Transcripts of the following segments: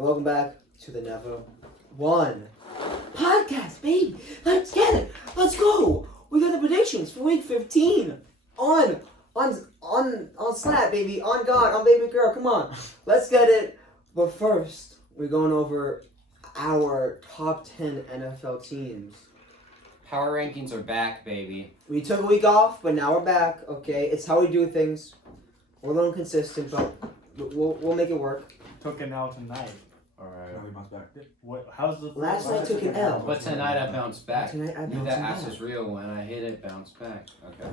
welcome back to the Never One podcast, baby. Let's get it. Let's go. We got the predictions for week 15 on Slap, baby. On God, on baby girl. Come on, let's get it. But first, we're going over our top 10 NFL teams. Power rankings are back, baby. We took a week off, but now we're back. Okay, it's how we do things. We're a little inconsistent, but we'll make it work. Took an L tonight. Alright. Now we bounce back. What? How's the Last night took an L. But tonight I bounced back. Tonight I Knew bounced that back. ass is real when I hit it, bounce back. Okay.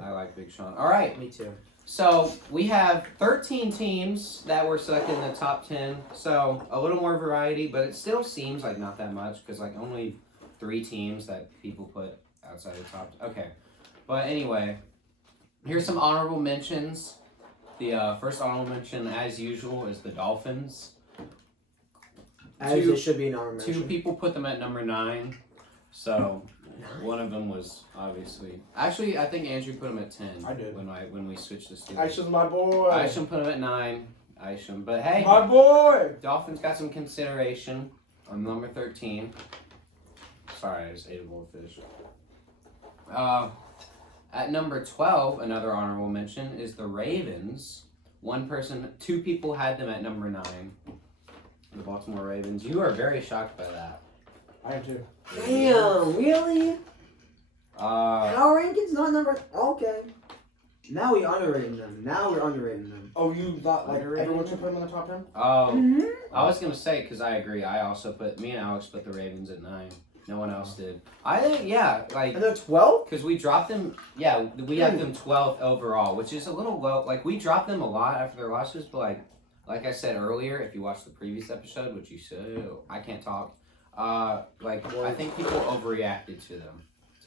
I like Big Sean. Alright. Me too. So we have 13 teams that were selected in the top 10. So a little more variety, but it still seems like not that much because like only 3 teams that people put outside the top. Okay. But anyway, here's some honorable mentions. The first honorable mention, as usual, is the Dolphins. As it should be an honorable mention. 2 people put them at number 9. So one of them was obviously. Actually, I think Andrew put him at 10. I did. When we switched the Steelers. Aisha's my boy. Isham put him at 9. Isham, but hey, My boy. Dolphins got some consideration on number 13. Sorry, I just ate a goldfish. At number 12, another honorable mention is the Ravens. 2 people had them at number 9. The Baltimore Ravens. You are very shocked by that. I am too. Damn, really? Uh, Power rankings not number. Okay. Now we're underrating them. Oh, you thought like Underrated? everyone should put him in the top 10? Mm-hmm. I was gonna say because I agree. I also me and Alex put the Ravens at 9. No one else did. I think like. And they're 12? Because we dropped them, we have them 12th overall, which is a little low. Like, we dropped them a lot after their losses, but like I said earlier, if you watched the previous episode, which you should, I can't talk, I think people overreacted to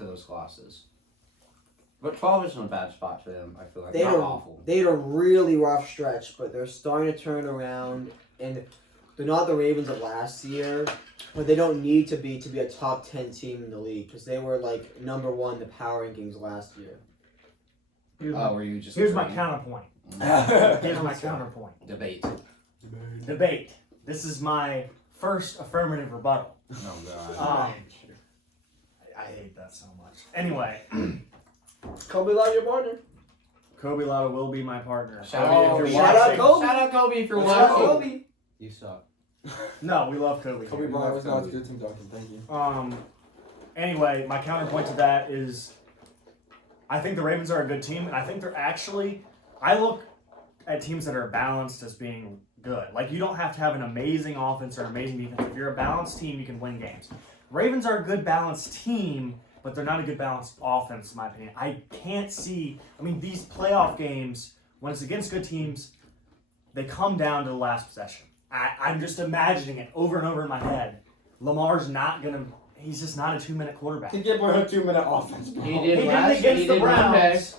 those losses. But 12 isn't a bad spot for them, I feel like. Not awful. They had a really rough stretch, but they're starting to turn around, and they're not the Ravens of last year, but they don't need to be a top 10 team in the league because they were like number 1 in the power rankings last year. Were you just Here's my agreeing? counterpoint. Here's my counterpoint. Debate. Debate. This is my first affirmative rebuttal. Oh, God. I hate that so much. Anyway, Kobe Love, your partner. Kobe Lotto will be my partner. Shout out If you're shout out watching- Kobe. Shout out Kobe if you're Shout out watching. Kobe. You suck. No, we love Kobe. Kobe here. Bryant was not good, Tim Duncan. Thank you. Anyway, my counterpoint to that is I think the Ravens are a good team, and I think they're actually I look at teams that are balanced as being good. Like, you don't have to have an amazing offense or amazing defense. If you're a balanced team, you can win games. Ravens are a good balanced team, but they're not a good balanced offense, in my opinion. I can't see these playoff games, when it's against good teams, they come down to the last possession. I'm just imagining it over and over in my head. Lamar's not gonna. He's just not a 2-minute quarterback. He gave away a 2-minute offense. Bro. He did He last did against he the did Monday. Browns.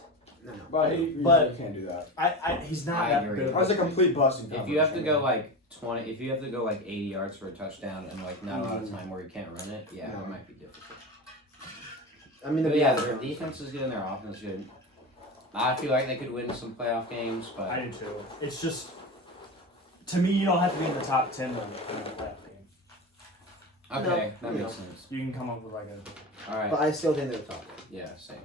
But he can't do that. He's not I that agree. good. That was a complete busting. If you have to go like 20, if you have to go like 80 yards for a touchdown and like not a lot of time where you can't run it, it might be difficult. But yeah, their defense is good and their offense is good. I feel like they could win some playoff games, but I do too. It's just, to me, you don't have to be in the top 10 to win a playoff game. okay, No, that no. makes sense. You can come up with like a. All right, But I still think they're top. yeah, same.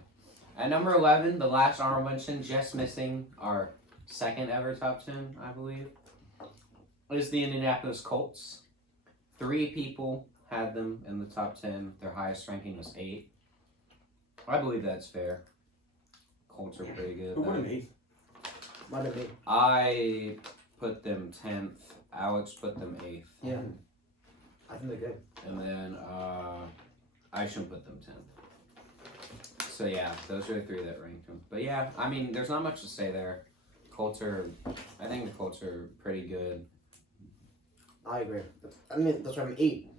At number 11, the last honorable mention, just missing our second ever top 10, I believe, is the Indianapolis Colts. 3 people had them in the top 10. Their highest ranking was 8. I believe that's fair. Colts are pretty good. Who won an 8th? Might have been. I put them 10th. Alex put them 8th. Yeah. I think they're good. And then I should put them 10th. So yeah, those are the 3 that ranked them. But yeah, there's not much to say there. I think the Colts are pretty good. I agree. That's why I'm 8.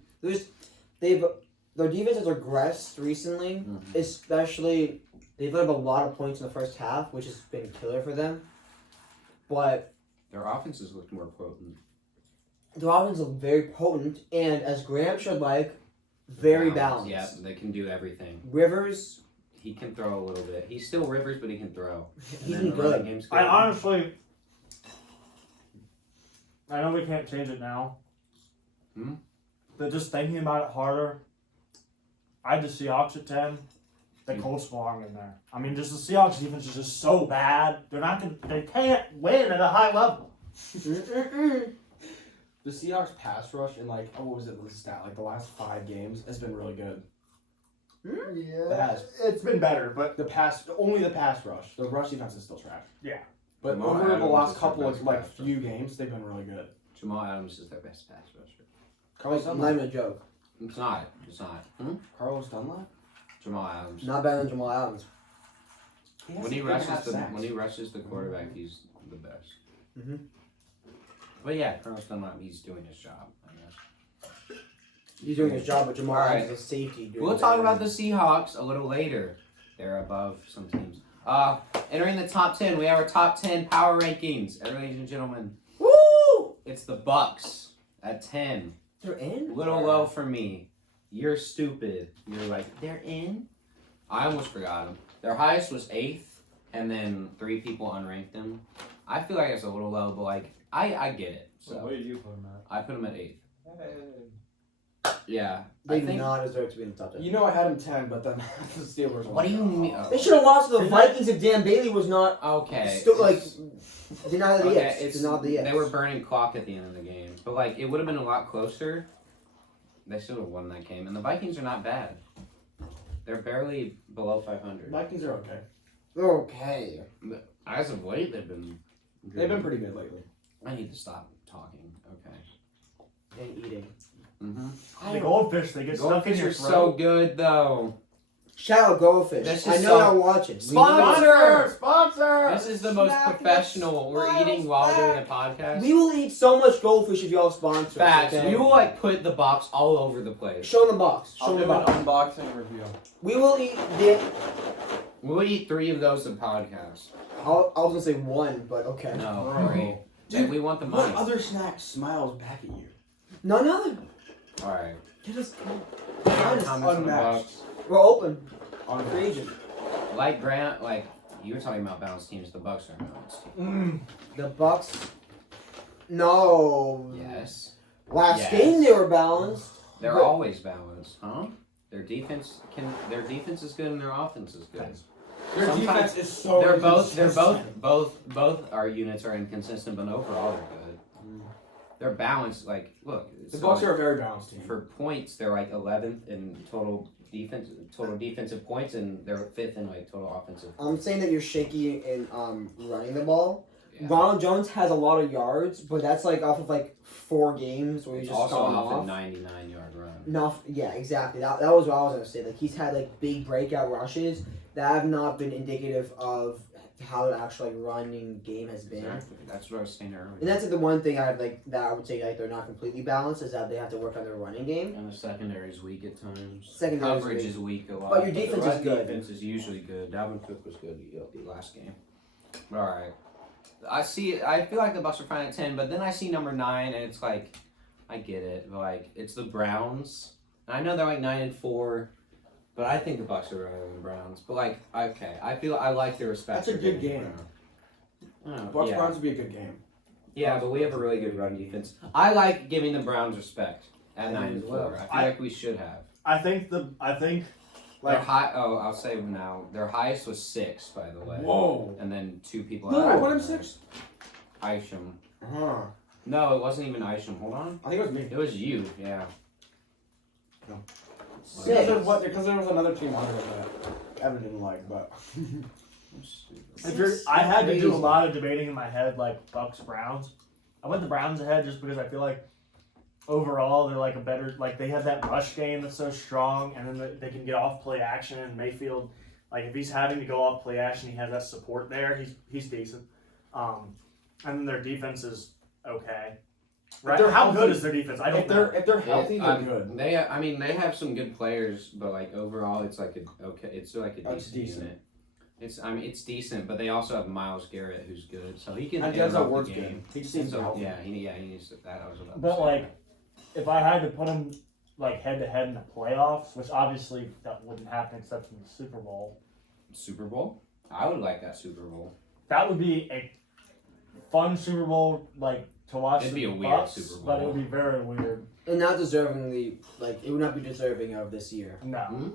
Their defense has regressed recently, especially they've let up a lot of points in the first half, which has been killer for them. But Their offenses looked more potent. their offense is very potent, and as Graham should like, very balanced. Yeah, they can do everything. Rivers, He can throw a little bit. He's still Rivers, but he can throw. he's And then been the running good. game's I honestly, I know we can't change it now. Hmm? But just thinking about it harder, I had the Seahawks at 10. The Colts belong in there. I mean, just the Seahawks defense is just so bad. They can't win at a high level. The Seahawks pass rush in like what was it the stat like the last 5 games has been really good. Yeah, It has. it's been better, but Only the pass rush. The rush defense is still trash. Yeah. But Jamal over the Adams last is their couple best of like pass few games, they've been really good. Jamal Adams is their best pass rusher. Carlos Not Dunlap. even a joke. It's not. It's not. Carlos Dunlap. Jamal Adams. Not better than Jamal Adams. When he rushes the quarterback, he's the best. Mhm. But yeah, Carlos Dunlap, he's doing his job, I guess. He's doing his job, but Jamal Alright. Adams is a safety. Doing We'll his talk job. about the Seahawks a little later. They're above some teams. Entering the top 10, we have our top 10 power rankings. Ladies and gentlemen, Woo! it's the Bucks at 10. They're in. Little low for me. You're stupid. You're like, they're in? I almost forgot them. Their highest was 8th, and then 3 people unranked them. I feel like it's a little low, but like, I get it. So What did you put him at? I put them at 8th. Yeah. They I do think. not deserve to be in the top 10. You know I had him 10, but then the Steelers. What do you mean? They should have lost to the Vikings if Dan Bailey was not Okay. still like. it's- Did not have the Okay, X. it's Did not have the X. they were burning clock at the end of the game, but like it would have been a lot closer. They should have won that game, and the Vikings are not bad. They're barely below 500. Vikings are okay. Okay. As of late, they've been. Good. They've been pretty good lately. I need to stop talking. Okay. And eating. Mm-hmm. the goldfish, they get stuck in Goldfish your are throat. so good though. Shout out Goldfish. This I is know so- y'all watching. Sponsor! Sponsor! This is the most professional. We're eating while doing a podcast. We will eat so much goldfish if y'all sponsor us. Facts. Okay? We will like put the box all over the place. Show them the box. Show I'll them do the an box. unboxing review. We will eat the. We'll eat 3 of those in podcast. I was gonna say 1, but okay. No, Bro. 3. Dude, we want the What money. other snack smiles back at you? None other. All right. Get us. Comments on the unmatched. Bucks. We're open. On Free agent. Like Grant, like you were talking about balanced teams. The Bucks are a balanced team. The Bucks. No. Yes, Last Yes. game they were balanced. they're But- always balanced, huh? Their defense is good and their offense is good. Their Sometimes defense is so They're both inconsistent. both our units are inconsistent, but overall they're good. They're balanced. Like look, The so, Bucks like, are a very balanced team. for points. They're like 11th in total defensive points, and they're 5th in like total offensive. I'm saying that you're shaky in running the ball. Yeah. Ronald Jones has a lot of yards, but that's like off of like 4 games where he's It's just also gone off off. a 99-yard run. No, yeah, exactly. That was what I was gonna say. Like he's had like big breakout rushes that have not been indicative of how the actual like running game has been. Exactly. That's what I was saying earlier. And that's like, the one thing I like that I would say like they're not completely balanced is that they have to work on their running game. And the secondary is weak at times. Secondary is Coverage weak. is weak a lot. But your defense the is run good. Defense is usually good. Dalvin Cook was good the last game. All right. I feel like the Bucks are fine at 10, but then I see number 9, and it's like, I get it. But like, it's the Browns, and I know they're like 9-4, but I think the Bucks are better than the Browns. But like, okay, I like their respect. That's a for good getting game. Brown. Oh, Bucks yeah. Browns would be a good game. Yeah, but we have a really good run defense. I like giving the Browns respect at I do as 9-4. well. I feel like we should have. I think Their like high. Oh, I'll say now. Their highest was 6, by the way. Whoa. And then 2 people. No, out. I put him 6. Isham. Huh. No, it wasn't even Isham. Hold on. I think it was me. It was you. Yeah. Six. Because there was another team under it that Evan didn't like, but I had to do a Crazy. lot of debating in my head, like Bucks Browns. I went the Browns ahead just because I feel like overall they're like a better, like they have that rush game that's so strong, and then they can get off play action. And Mayfield, like if he's having to go off play action, he has that support there. He's decent. And then their defense is okay. Right? they're How healthy- good is their defense? I don't know. if they're healthy, they're good. They have some good players, but like overall, it's like it's like a That's decent decent. unit. It's decent, but they also have Myles Garrett, who's good, so he can. And interrupt Denzel the Ward's game. good. He just seems So, healthy. he needs to, that. I was about to But say like, that. if I had to put them like head to head in the playoffs, which obviously that wouldn't happen except in the Super Bowl, Super Bowl, I would like that Super Bowl. that would be a fun Super Bowl like to watch It'd the be a weird Bucks, Super Bowl. but it would be very weird. And not deservingly, like, it would not be deserving of this year. No.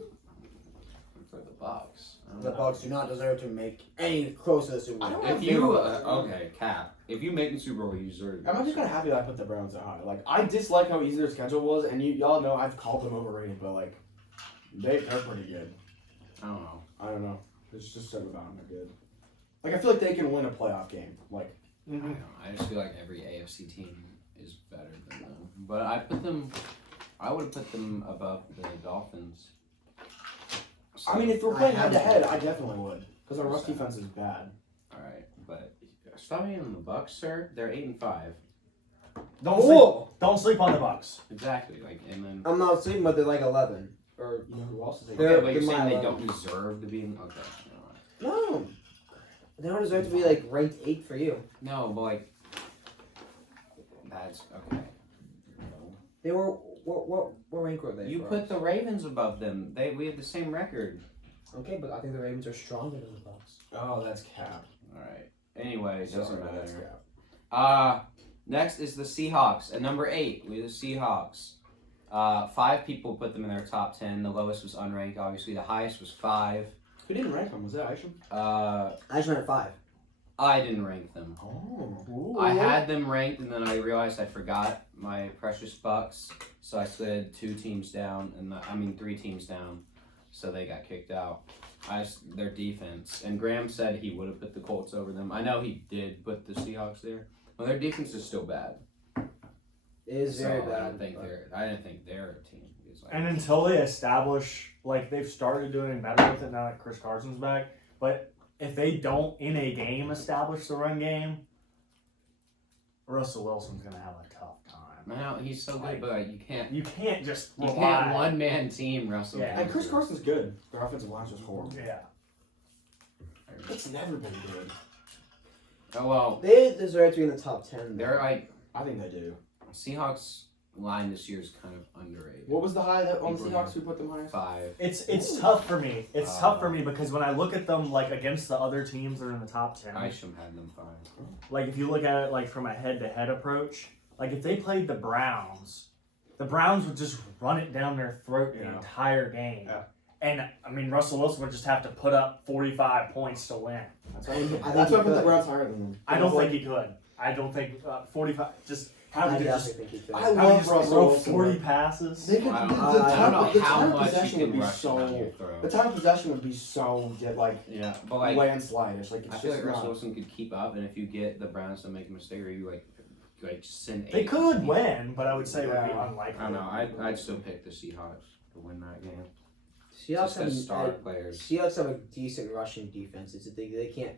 For the Bucks. I don't The know. Bucks do not deserve to make any close to the Super Bowl. If you okay, Cap. If you make the Super Bowl, you deserve. I'm actually kind of happy that I put the Browns that high. Like, I dislike how easy their schedule was, and y'all know I've called them overrated, but like, they're pretty good. I don't know. I don't know. There's just something about them they're good. Like, I feel like they can win a playoff game. Like, I don't know. I just feel like every AFC team is better than them. But I would have put them above the Dolphins. So, I mean, if we're I playing haven't. head to head, I definitely would, because our rush defense is bad. all right, but stop being on the Bucks, sir. They're 8-5. Don't sleep on the Bucks. Exactly. Like, and then. I'm not sleeping, but they're like 11. Or You know who else is They're- Okay, but you're in saying my they level. don't deserve to be in. Okay. no, they don't deserve to be like ranked 8 for you. No, but like. That's okay. They were what rank were they? You for put us? the Ravens above them. We have the same record. Okay, but I think the Ravens are stronger than the Bucks. Oh, that's cap. All right. Anyway, it doesn't Sorry, that's matter. cap. Next is the Seahawks at number 8. We have the Seahawks. 5 people put them in their top 10. The lowest was unranked. Obviously, the highest was 5. Who didn't rank them? Was that Isham? I just went at 5. I didn't rank them. Oh. I had them ranked, and then I realized I forgot my precious Bucks, so I slid 3 teams down, so they got kicked out. Their defense, and Graham said he would have put the Colts over them. I know he did put the Seahawks there, but their defense is still bad. It is very So bad. I didn't think they're a team. It's like, And until they establish, like, they've started doing better with it now that Chris Carson's back, but if they don't, in a game, establish the run game, Russell Wilson's going to have a tough time. no, he's so good, but like, you can't just you rely. can't one-man team Russell. Yeah. And Chris Carson's good. Their offensive line's just horrible. Yeah. It's never been good. Oh well, They deserve to be in the top 10. they're like I think they do. Seahawks line this year is kind of underrated. What was the high that on the People Seahawks? Who put them highest? 5. It's tough for me. It's tough for me because when I look at them, like, against the other teams that are in the top 10, Isham had them 5. like, if you look at it, like, from a head-to-head approach, like, if they played the Browns would just run it down their throat the Yeah. entire game. Yeah. And, I mean, Russell Wilson would just have to put up 45 points to win. That's why I think I he put the could. Browns higher than them. I don't think he could. I don't think 45, just have I him definitely just, think he could. I have him love just Russell throw Wilson, 40 but passes. They could, I the don't, I don't know how time of much possession you would can be rush it down your so. throat. The time of possession would be so like Yeah, but like landslide-ish. Like it's I feel just like Russell not. Wilson could keep up, and if you get the Browns to make a mistake, or you like send 8. They could win, but I would say it would be Yeah. unlikely. I don't know. I'd still pick the Seahawks to win that game. Seahawks Just have, as star players. Seahawks have a decent rushing defense. It's that they can't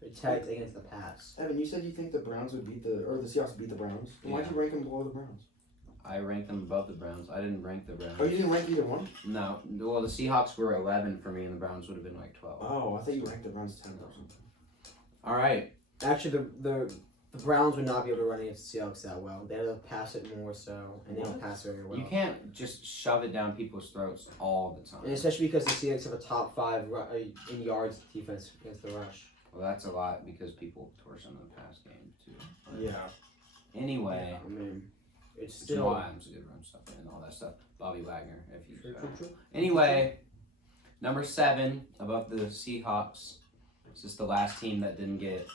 protect against the pass. Evan, you said you think the Browns would beat the Seahawks would beat the Browns. Then why'd Yeah. you rank them below the Browns? I ranked them above the Browns. I didn't rank the Browns. Oh, you didn't rank either one? No. Well, the Seahawks were 11 for me, and the Browns would have been like 12. Oh, I thought you ranked the Browns 10 or something. All right. Actually, the Browns would not be able to run against the Seahawks that well. They had to pass it more so, and they don't pass very well. You can't just shove it down people's throats all the time. And especially because the Seahawks have a top 5 in yards defense against the rush. Well, that's a lot because people tore some of the past game too. Yeah. Anyway, I mean, it's still still. Adams a good run stuff and all that stuff. Bobby Wagner, if you. True. Anyway, number 7 above the Seahawks. This is the last team that didn't get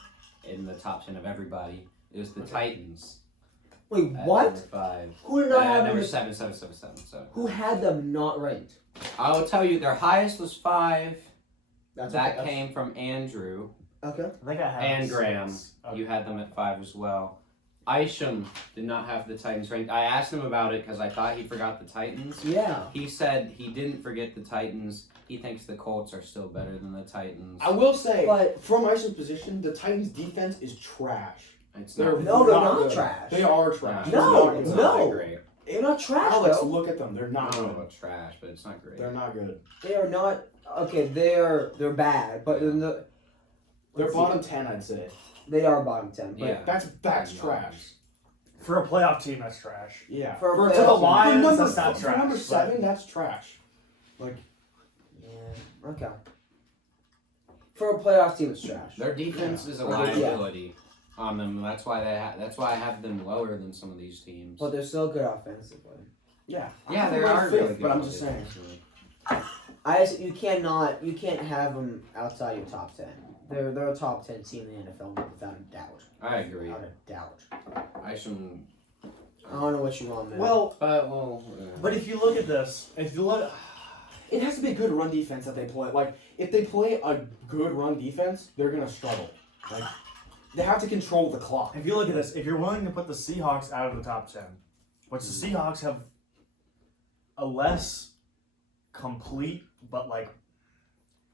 in the top 10 of everybody. It was the Titans. Wait, at what? Number 5. Who did not have Number them? 7. So Who had them not ranked? I will tell you, their highest was 5. That's That okay. came from Andrew Okay. I think I have and 6. Graham. Okay. You had them at 5 as well. Isham did not have the Titans ranked. I asked him about it because I thought he forgot the Titans. Yeah. He said he didn't forget the Titans. He thinks the Colts are still better than the Titans. I will say, But- from Isham's position, the Titans' defense is trash. It's They're not, No, they're not not good. trash. They are trash. No, They're it's not not no. that great. They're not trash, Alex, though. look at them. They're I not don't know good. about trash, but it's not great. They're not good. They are not. Okay, they're bad, but in the, They're let's see. bottom 10, I'd say. They are bottom 10. But Yeah. That's trash. For a playoff team, that's trash. Yeah. For To the playoff team. Lions, For number, that's not for trash. number but- 7, that's trash. Like, Yeah. Okay. For a playoff team, it's trash. Their defense is a Or they- liability. on them. That's why that's why I have them lower than some of these teams. But they're still good offensively. Yeah. Yeah, they they are really good. But I'm just saying. You can't have them outside your top 10. They're a top 10 team in the NFL without a doubt. I agree. Without a doubt. I shouldn't. I don't know what you want, man. But if you look at this, It has to be a good run defense that they play. Like, if they play a good run defense, they're gonna struggle. Like, they have to control the clock. if you look at this, if you're willing to put the Seahawks out of the top 10, which the Seahawks have a less complete, but like,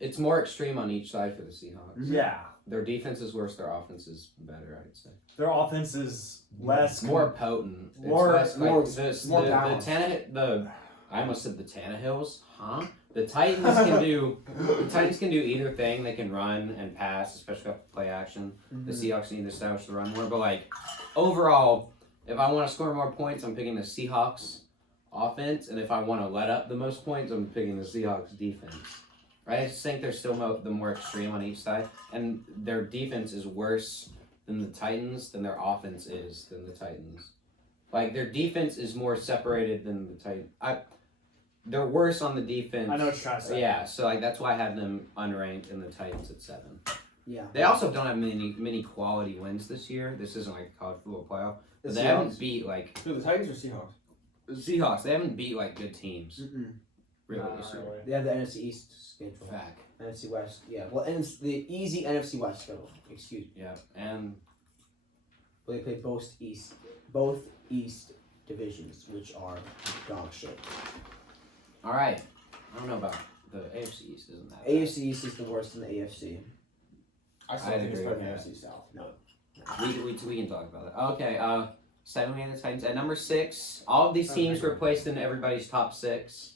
It's more extreme on each side for the Seahawks. yeah, Their defense is worse. Their offense is better. I'd say. their offense is less. More potent. It's more- less, like, more- this, more the balanced. I almost said the Tannehills, huh? The Titans can do. The Titans can do either thing. They can run and pass, especially off play action. The Seahawks need to establish the run more. But like overall, if I want to score more points, I'm picking the Seahawks offense, and if I want to let up the most points, I'm picking the Seahawks defense. Right? I just think they're still the more extreme on each side, and their defense is worse than the Titans than their offense is than the Titans. Like their defense is more separated than the Titans. They're worse on the defense. I know what you're trying to say. Yeah, so like that's why I have them unranked and the Titans at 7. Yeah. They also don't have many quality wins this year. This isn't like a college football playoff. But they haven't beat like Who, the Titans or Seahawks? Seahawks. They haven't beat like good teams really Nah, this year. really. They have the NFC East schedule. Fact. NFC West. Yeah. Well, and it's the easy NFC West schedule. Excuse me. Yeah, and But they play both East divisions, which are dog shit. all right. I don't know about the AFC East. Isn't that bad? AFC East is the worst in the AFC. I still I'd think it's agree better than with AFC South. No. We can talk about that. Okay. 7 we have the Titans at number 6. All of these teams were placed in everybody's top 6.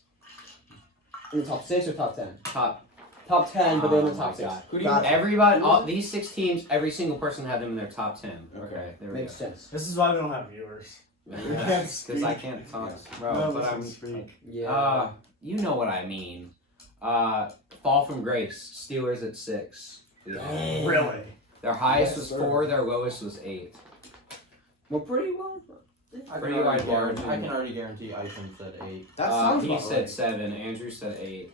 In the top 6 or top 10? Top 10, but they're in the Oh top my 6. God. Who do you Gotcha. Everybody, all these 6 teams, every single person had them in their top 10. Okay, there we Makes go. sense. This is why we don't have viewers. Because I can't talk, bro. But I'm. Yeah. You know what I mean. Fall from grace. Steelers at 6. Dang. Really? Their highest Yes, was sir. 4. Their lowest was 8. Well, pretty well. Pretty wide margin. I can already guarantee Item said 8. That sounds He about said right. 7. Andrew said 8.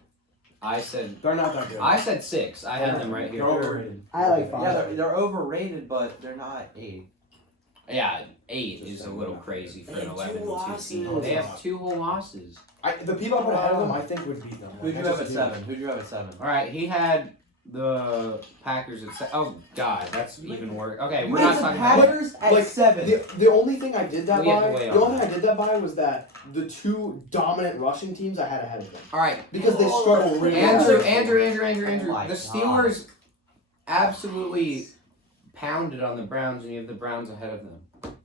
I said. They're not that good. I said 6. I had them right They're here. overrated. I like 5. Yeah, they're overrated, but they're not 8. Yeah, 8 Just is a saying, little yeah. crazy for They an have 11 2 and 2 losses. seed. They have 2 whole losses. The people I put ahead of them, I think, would beat them. Who'd you have at 7? Who'd you have at 7? All right, he had the Packers at 7. Oh God, that's even worse. Okay, we're Wait, not the talking about. Packers at like, 7. The only thing I did that We have by, to wait the on only that. thing I did that by was that the 2 dominant rushing teams I had ahead of them All right, because they struggle really. Andrew. Oh my The Steelers absolutely pounded on the Browns, and you have the Browns ahead of them.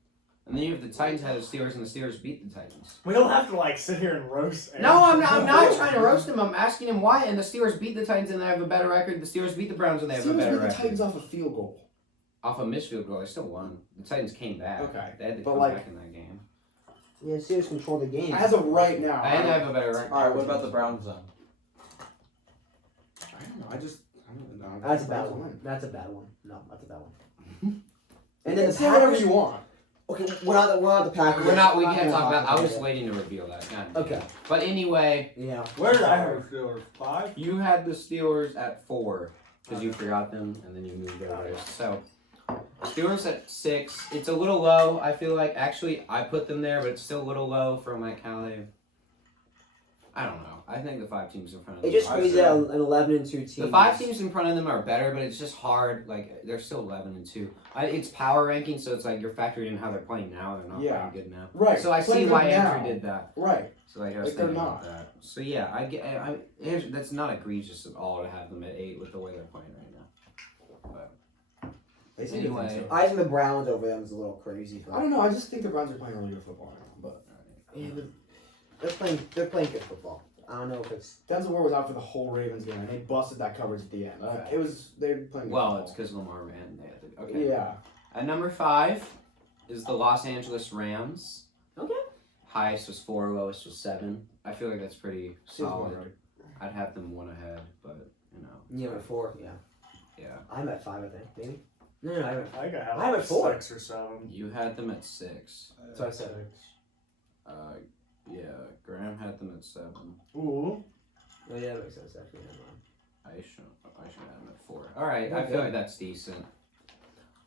And then you have the Titans ahead of the Steelers, and the Steelers beat the Titans. We don't have to like sit here and roast. Aaron. No, I'm not trying to roast him. I'm asking him why. And the Steelers beat the Titans, and they have a better record. The Steelers beat the Browns, and they have a Steelers better beat the record. Titans off a field goal. Off a missed field goal, they still won. The Titans came back. Okay, They had to but come like- back in that game. Yeah, Steelers control the game. As of right now, And they have a better record. Alright, what about the Browns then? I don't know. I don't know. That's a bad one. That's a bad one. No, that's a bad one. And then the Say whatever Packers. you want. Okay, we're not the Packers. We can't gonna talk about. I was it. waiting to reveal that. God damn. Okay. But anyway, Yeah. Where did I have the Steelers? 5? you had the Steelers at 4 because you forgot them, and then you moved over. So Steelers at 6. It's a little low. I feel like actually I put them there, but it's still a little low from like how they. I don't know. I think the 5 teams in front of them. It's just are crazy better. that an 11-2 team. The 5 teams in front of them are better, but it's just hard. Like they're still 11-2. It's power ranking, so it's like you're factoring in how they're playing now. They're not Yeah. playing good now. Right. So I Playing see why good now. Andrew did that. Right. So like I was Like, they're thinking about not. that. So yeah, I get. That's not egregious at all to have them at 8 with the way they're playing right now. They seem Anyway. to think so. I think the Browns over them is a little crazy. I don't know. I just think the Browns are playing really good football right now. But Yeah, but they're playing good football. I don't know if it's. Denzel Ward was out for the whole Ravens game, and they busted that coverage at the end. Okay. It was they were playing. Good Well, football. it's because Lamar ran. They had to, okay. Yeah. At number 5 is the Los Angeles Rams. Okay. Highest was 4, lowest was 7. I feel like that's pretty Seems about solid. right. I'd have them 1 ahead, but you know, Yeah, at 4. Yeah. yeah. I'm at 5. I think maybe. No, I haven't. I think I have, I have it 4. 6 or 7. You had them at 6. So I said. Yeah, Graham had them at 7. Ooh. Oh yeah, that makes sense. Actually, never mind. I should have them at 4. All right, I Okay. feel like that's decent.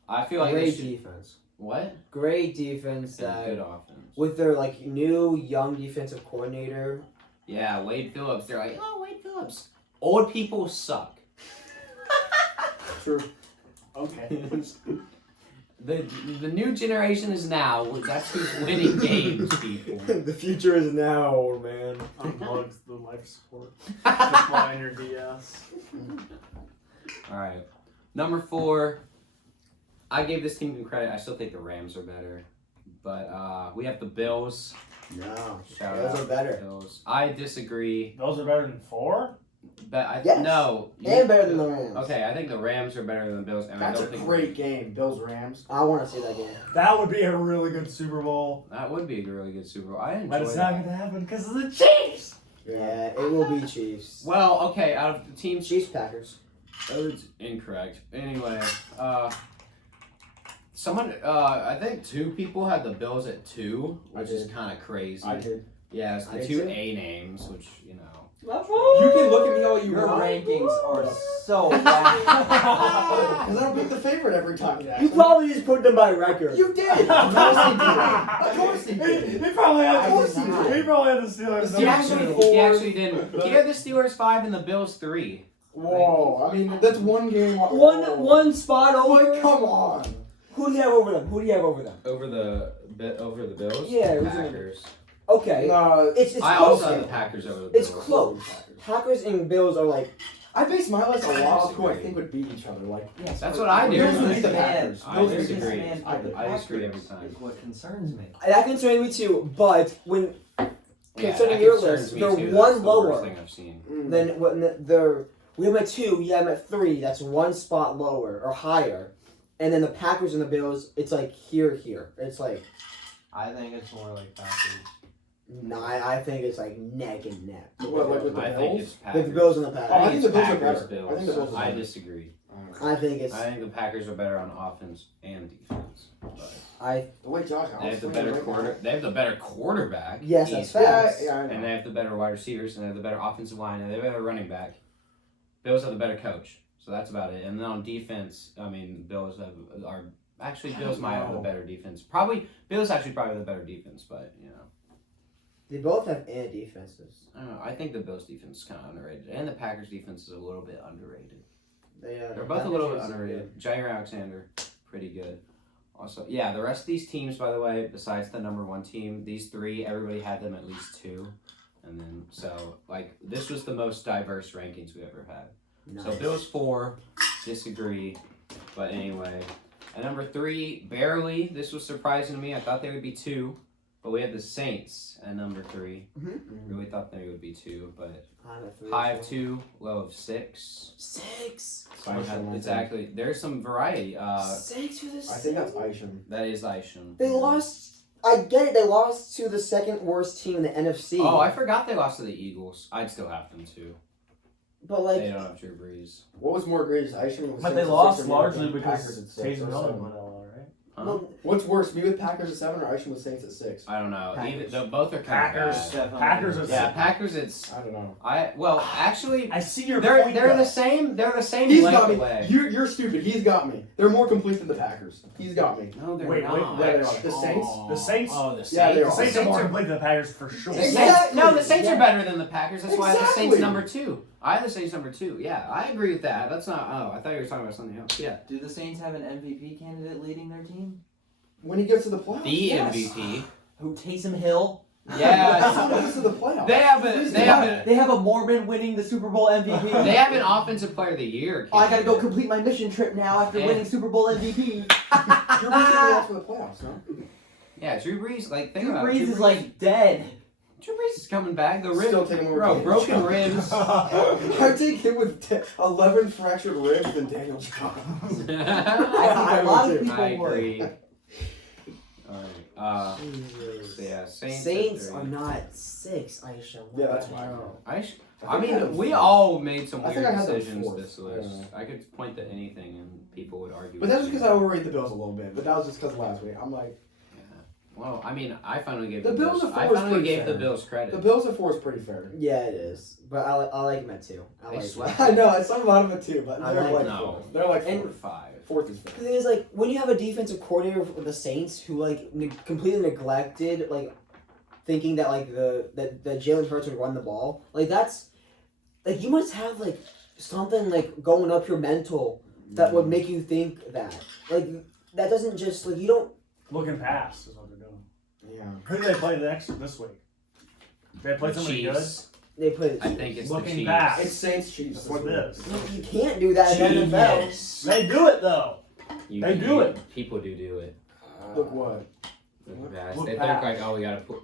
I feel like Great they should, defense. what? Great defense. And good offense. With their like new young defensive coordinator. Yeah, Wade Phillips. They're like, oh, Wade Phillips. Old people suck. True. Okay. The new generation is now. That's who's winning games, people. The future is now, old man. Unplugs the life support. Decline your DS. All right, number 4. I gave this team some credit. I still think the Rams are better, but we have the Bills. No, Shout those out are better. Bills. I disagree. Those are better than 4? But Yes. no. And better than the Rams. Okay, I think the Rams are better than the Bills, and That's I a don't think great game, Bills Rams. I want to see that game. That would be a really good Super Bowl. that would be a really good Super Bowl. I enjoy But it's not that. going to happen because of the Chiefs. Yeah, it will be Chiefs. Well, okay, out of the teams, Chiefs Packers. that's incorrect. Anyway, I think 2 people had the Bills at 2, which is kind of crazy. I did. Yeah, it's I the did 2 too. A names, which you know. You can look at me all you Your want. rankings are so bad. Because I don't pick the favorite every time, Jackson. You probably just put them by record. You did. Of course he did. Of course he did. He probably had Of course he the did. he probably had the Steelers. He number actually, 2. he actually didn't. He had the Steelers 5 and the Bills 3. Whoa. I mean, that's one game. One spot over. Like, come on. Who do you have over them? Who do you have over them? Over the Bills. Yeah, it was Packers. Okay. No, It's I close. also have the Packers over the Bills. It's close. Packers and Bills are like. I base my list a lot off who I think would beat each other. Like, Yes, That's but what I do. you're Bills would beat the disband- Packers. I Bills would disagree. disband I the disagree every Packers time. Is what concerns me. That concerns me too. But when Yeah, concerning that your concerns list, me they're too. one That's the lower. worst thing I've seen. then when they're we have them at 2, you have them at 3. That's one spot lower or higher. And then the Packers and the Bills, it's like here. It's like I think it's more like Packers. no, I think it's like neck and neck. What, like with the I Bills? think it's With Packers. the Bills and the Oh, I Packers. think the Bills are Packers, better. Bills. I think the Bills are I better. disagree. I think it's I think the Packers are better on offense and defense. But The way Josh they have the Allen's better playing right now. They have the better quarterback. Yes, that's easily. facts. Yeah, I And know. they have the better wide receivers, and they have the better offensive line, and they have the better running back. Bills have the better coach, so that's about it. And then on defense, I mean, Bills might have the know. better defense. Bills actually probably have the better defense, but you know, They both have and defenses. I don't know. I think the Bills defense is kind of underrated, and the Packers defense is a little bit underrated. They're They're both a little bit underrated. Jair Alexander, pretty good. Also, yeah, the rest of these teams, by the way, besides the number 1 team, these 3, everybody had them at least 2. And then, so, like, this was the most diverse rankings we ever had. Nice. So, Bills 4, disagree. But anyway, at number 3, barely. This was surprising to me. I thought they would be 2. But we had the Saints at number 3. Mhm. Really thought they would be 2, but I'm at 3. high of 2, low of 6. 6. So I have, it's actually there's some variety. 6 for this. I think that's Isham. That is Isham. They lost. I get it. They lost to the second worst team in the NFC. Oh, I forgot they lost to the Eagles. I'd still have them too. But like, They don't have Drew Brees. What was more egregious, Isham with But 6 they at 6 lost or largely me with Packers because at 6 Taysom or Hill 7? went all right. Huh? well, What's worse, me with Packers at 7 or Isham with Saints at 6? I don't know. Packers. Both are kind Packers. of bad. Definitely. Packers are Yeah, Packers. It's I don't know. actually I see your they're point. they're though. the same. They're the same He's length got me. away. You're stupid. He's got me. They're more complete than the Packers. He's got me. No, they're Wait, not. Yeah, they are. The Saints? The Saints. Oh, the Saints. Yeah, they The are. Saints are more complete than the Packers for sure. The Saints- Exactly. No, the Saints are Yeah. better than the Packers. That's why I have the Saints Exactly. number 2. I have the Saints number 2. Yeah, I agree with that. That's not. Oh, I thought you were talking about something else. Yeah. Do the Saints have an MVP candidate leading their team? When he gets to the playoffs. The yes. MVP. Who, Taysom Hill? Yeah. When he gets to the playoffs. They have a They have a Mormon winning the Super Bowl MVP. They have an offensive player of the year. Oh, I gotta go candidate. complete my mission trip now after Yeah. winning Super Bowl MVP. Drew Brees is off for the playoffs, no? Yeah, Drew Brees. Like, think Drew about it. Brees is like dead. Drew Brees is coming back. The ribs, Still taking more bro, games. broken ribs. I take him with 11 fractured ribs than Daniel Jones. I think a lot of would too. people I would. agree. All right. Jesus. Yeah, Saints. Saints at are 3. not 6, Aisha. What Yeah, that's the why. hell? I think I had mean, them we fourth. all made some I think weird I had them decisions fourth. this list. I could point to anything and people would argue. But with that's just me. because I overrate the Bills a little bit. But that was just because last week. I'm like, Well, I mean, I finally gave The the Bills Bills. are I four is finally pretty gave the fair. Bills credit. the Bills at 4 is pretty fair. Yeah, it is. But I like them at 2. I They like swept. I know, it's some bottom of 2, but I they're like- like no. 4th. They're like And- 4th. 5. 4th is fair. The thing is, like, when you have a defensive coordinator for the Saints who, like, completely neglected, like, thinking that, like, that Jalen Hurts would run the ball, like, that's, like, you must have, like, something, like, going up your mental that would make you think that. Like, that doesn't just, like, you don't, Looking past is what they're doing. Yeah. Who do they play this week? They play somebody Chiefs. they play I think it's Looking the Chiefs. back. It's Saints Chiefs. That's what it is. You can't do that in the NFL. Genius. They do it though. They do it. People do it. Look what? Look bad. Look They think back. like, oh, we gotta put.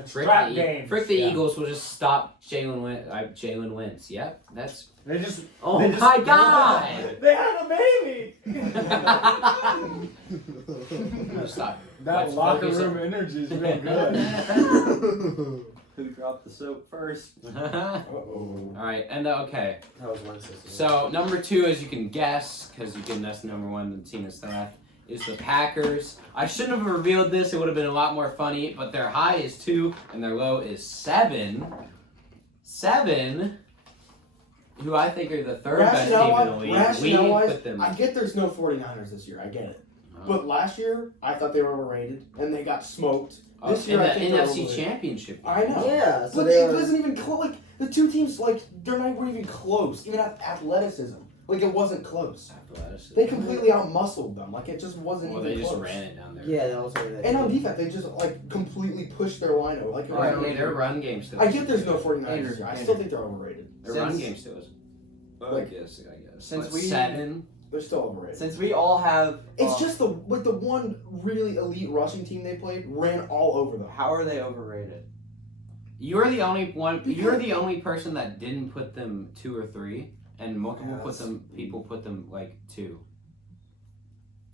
It's Frick trap the, games. frick the Yeah. Eagles will just stop Jalen Wentz. Yep, that's. They just. Oh they just- my God! They had a baby. Stop. That Let's locker focus room energy is real good. Who dropped the soap first? All Uh-oh. right, and okay. That was one system. So number 2, as you can guess, because you can that's number 1. The team is left is the Packers. I shouldn't have revealed this; it would have been a lot more funny. But their high is 2, and their low is 7. 7. Who I think are the third best team in the league. We Rationale-wise, put them. I get there's no 49ers this year. I get it. Oh. But last year, I thought they were overrated, and they got smoked. This in year, the I think they're NFC overrated. Championship. I know. Yeah, so But they it are, wasn't even close. Like, the two teams, like, they're not even close. Even at athleticism. Like, it wasn't close. Athleticism. They completely outmuscled them. Like, it just wasn't Well, even they just close. ran it down there. yeah, that was what And on defense, they just, like, completely pushed their line over. Like, I mean, their run game still. I get there's no 49ers Andrew, this year. I Andrew. still think they're overrated. Their run Since- game still is. Like- I guess. Since But we- 7. They're still overrated. Since we all have. It's just the one really elite rushing team they played ran all over them. How are they overrated? You're the only one. You're Because- the only person that didn't put them 2 or 3, and multiple people put them like 2.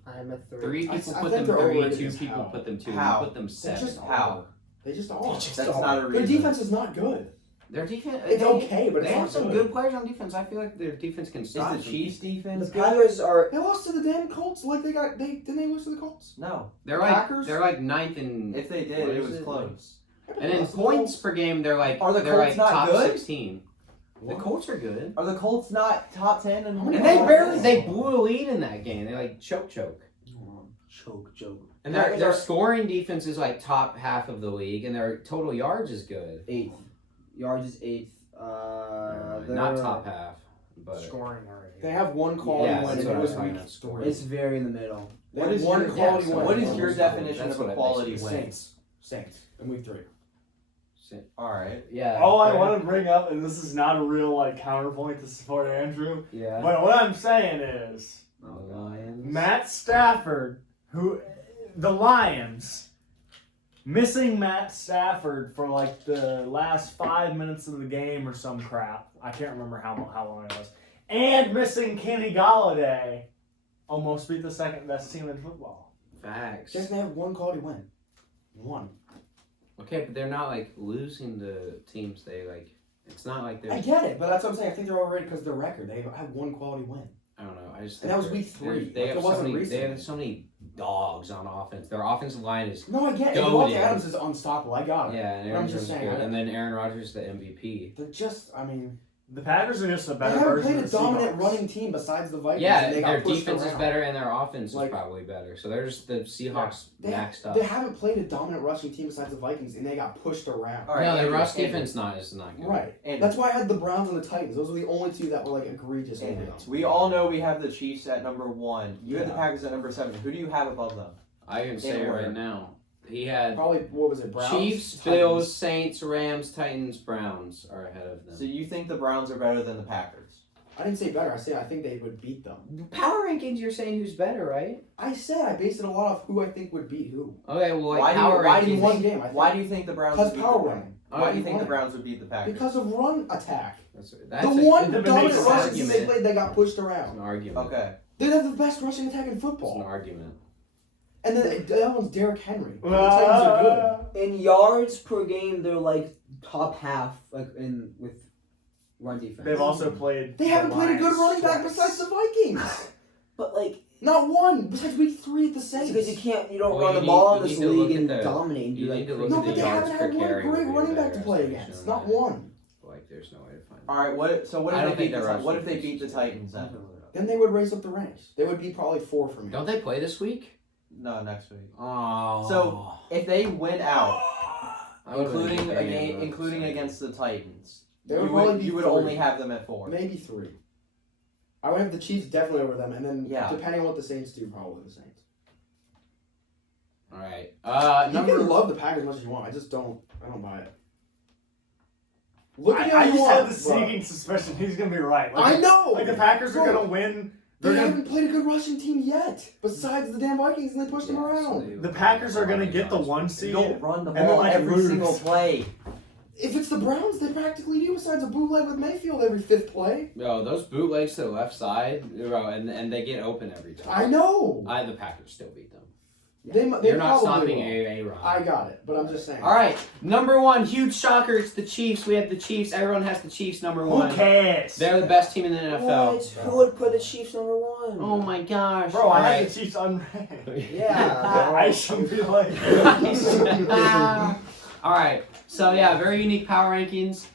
I'm a 3. 3 I people think put them they're 3. overrated 2 as people hell. put them 2. How? You put them They 7. just How? are. They just are. That's not a Their reason. defense is not good. Their defense. It's okay, but they it's have not some good. good players on defense. I feel like their defense can Is stop. the some- Chiefs defense The good? Packers are. They lost to the damn Colts. Like didn't they lose to the Colts? No. They're like Packers? they're like 9th in. If they did, What it is was it? close. And in points per game, they're like Are the they're Colts like not top good? 16. The Colts are good. Are the Colts not top 10? How many And they Colts? they blew a lead in that game. They like choke. Choke. And Packers their are- scoring defense is like top half of the league, and their total yards is good. 8th. Yards is 8th. Not top half, but Scoring already. They have one quality yeah, win. that's and what it I was was talking week about. Scoring. 3. It's very in the middle. They What had is one your- quality yeah, win. What is your That's definition what of a I quality basically win? Saints in week 3. Alright. Yeah. All I want to bring up, and this is not a real like counterpoint to support Andrew, Yeah. but what I'm saying is The Lions. Matt Stafford, the Lions, missing Matt Stafford for like the last 5 minutes of the game or some crap. I can't remember how long it was. And missing Kenny Galladay almost beat the second best team in football. Facts. Just they have one quality win. One. Okay, but they're not like losing the teams. They like. It's not like they're. I get it, but that's what I'm saying. I think they're overrated because their record. They have one quality win. I don't know. I just. And think that was they're- week 3. They Like, have it so wasn't many. They recently. have so many dogs on offense. Their offensive line is. No, I get it. Goated. Devontae Adams is unstoppable. I got it. Yeah, and But Aaron I'm just Jones is saying, good, I- and then Aaron Rodgers is the MVP. They're just, I mean, The Packers are just a they better haven't version played a of the dominant Seahawks. running team besides the Vikings. Yeah, and they got their pushed defense is around. better, and their offense Like- is probably better. So there's the Seahawks They- maxed up. They haven't played a dominant rushing team besides the Vikings, and they got pushed around. All right, no, the Andrew, rush Andrew. defense is not good. Right. And That's why I had the Browns and the Titans. Those were the only two that were like egregious. And underdogs. we all know we have the Chiefs at number 1. You have the Yeah. Packers at number 7. Who do you have above them? I can say In it order. right now. He had Probably, what was it, Browns? Chiefs, Titans. Bills, Saints, Rams, Titans, Browns are ahead of them. So you think the Browns are better than the Packers? I didn't say better. I said I think they would beat them. Power rankings, you're saying who's better, right? I said I based it a lot off who I think would beat who. Okay, well, like Why do you- power why do rankings. you One think- game. I think. Why do you think the Browns Because would beat power the rank. Browns? Oh, Why do you you think the won. Browns would beat the Packers? Because of run attack. That's The it one makes dominant sense. rushing team they Argument. played, they got pushed It's around. an argument. Okay. They have the best rushing attack in It's an football. argument. And then that one's Derrick Henry. The Titans are good. In yards per game, they're like top half, like in with run defense. They've also played. They haven't played a good Lions running back twice. besides the Vikings. But like, Not one. Besides week 3 at the Saints. because you don't Well, run you the ball need- in you this need to look league and at the- dominate and do you like need to crazy. look No, at but the they yards haven't per had one carry great would be running a back to better play estimation against. on Not that. one. Like, there's no way to find. All right. What I don't if think they beat they're what if they rushing beat the defense. Titans then? Then they would raise up the ranks. They would be probably 4 for me. Don't they play this week? No, next week. Oh. So if they win out, I would've including been a game, game, bro. including against the Titans, They you would probably be you would 3. only have them at 4. Maybe 3. I would have the Chiefs definitely over them, and then Yeah. depending on what the Saints do, probably the Saints. All right. You Number. can love the Packers as much as you want. I just don't. I don't buy it. Look at I him. just have the sneaking suspicion he's gonna be right. Like, I know. Like the Packers are Bro, gonna win. They They're gonna, haven't played a good rushing team yet, besides the damn Vikings, and they pushed them Yeah, so around. they- the Packers are gonna get the 1 They seed. don't run the And then, ball like, every lose. single play. If it's the Browns, they practically do, besides a bootleg with Mayfield every 5th play. Yo, those bootlegs to the left side, bro, and they get open every time. I know. The Packers still beat them. They You're not probably stopping will. A-Rod. I got it, but I'm just saying. All right, number 1, huge shocker. It's the Chiefs. We have the Chiefs. Everyone has the Chiefs number 1. Who cares? They're the best team in the NFL. What? Who would put the Chiefs number 1? Oh my gosh. Bro, All I right. had the Chiefs unranked. Yeah. I shouldn't be like. All right. So yeah, very unique power rankings.